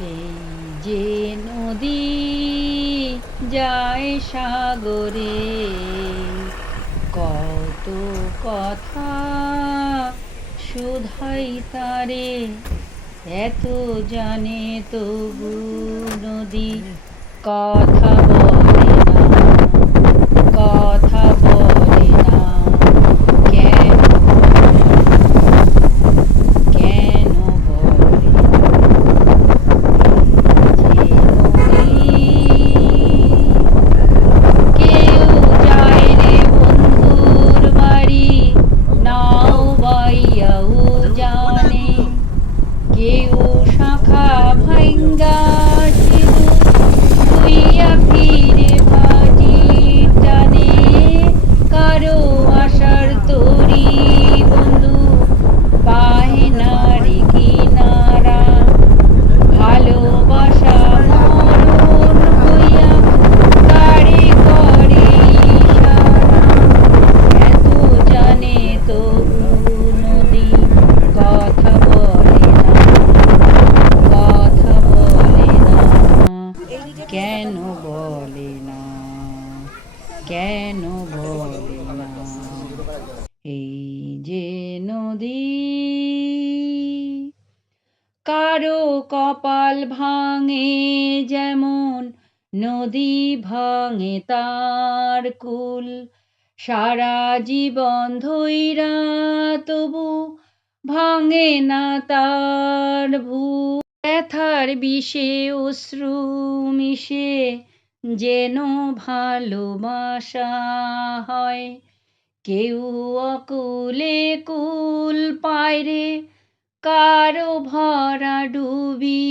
এই যে নদী যায় সাগরে, কত কথা শুধাই তারে, এত জানে তবু নদী কথা বলে না, কথা বলে না। কেন কেন বলে না? এই যে নদী, কেউ যায় রে বন্ধুর বাড়ি, নাও বাইয়াও জানে, কেউ শাখা ভাঙ্গা সিঁদুর লইয়া ফিরে ভাটি টানে, কারো আশার তরি বন্ধু পায় না রে কিনারা, ভালোবাসা মরণ হইয়া কারে করে ইশারা, এত জানে তবু নদী কথা বলে না, কথা বলে না। কেন বলে না, কেন বলে না? এই যে নদী, কারো কপাল ভাঙে যেমন নদী ভাঙে তার কুল, সারা জীবন ধইরা তবু ভাঙে না তার ভুল, ব্যথার বিষে অশ্রু মিশে যেন ভালোবাসা হয়, কেউ অকুলে কুল পায় রে, কারো ভরা ডুবি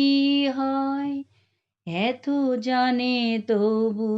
হয়, এত জানে তবু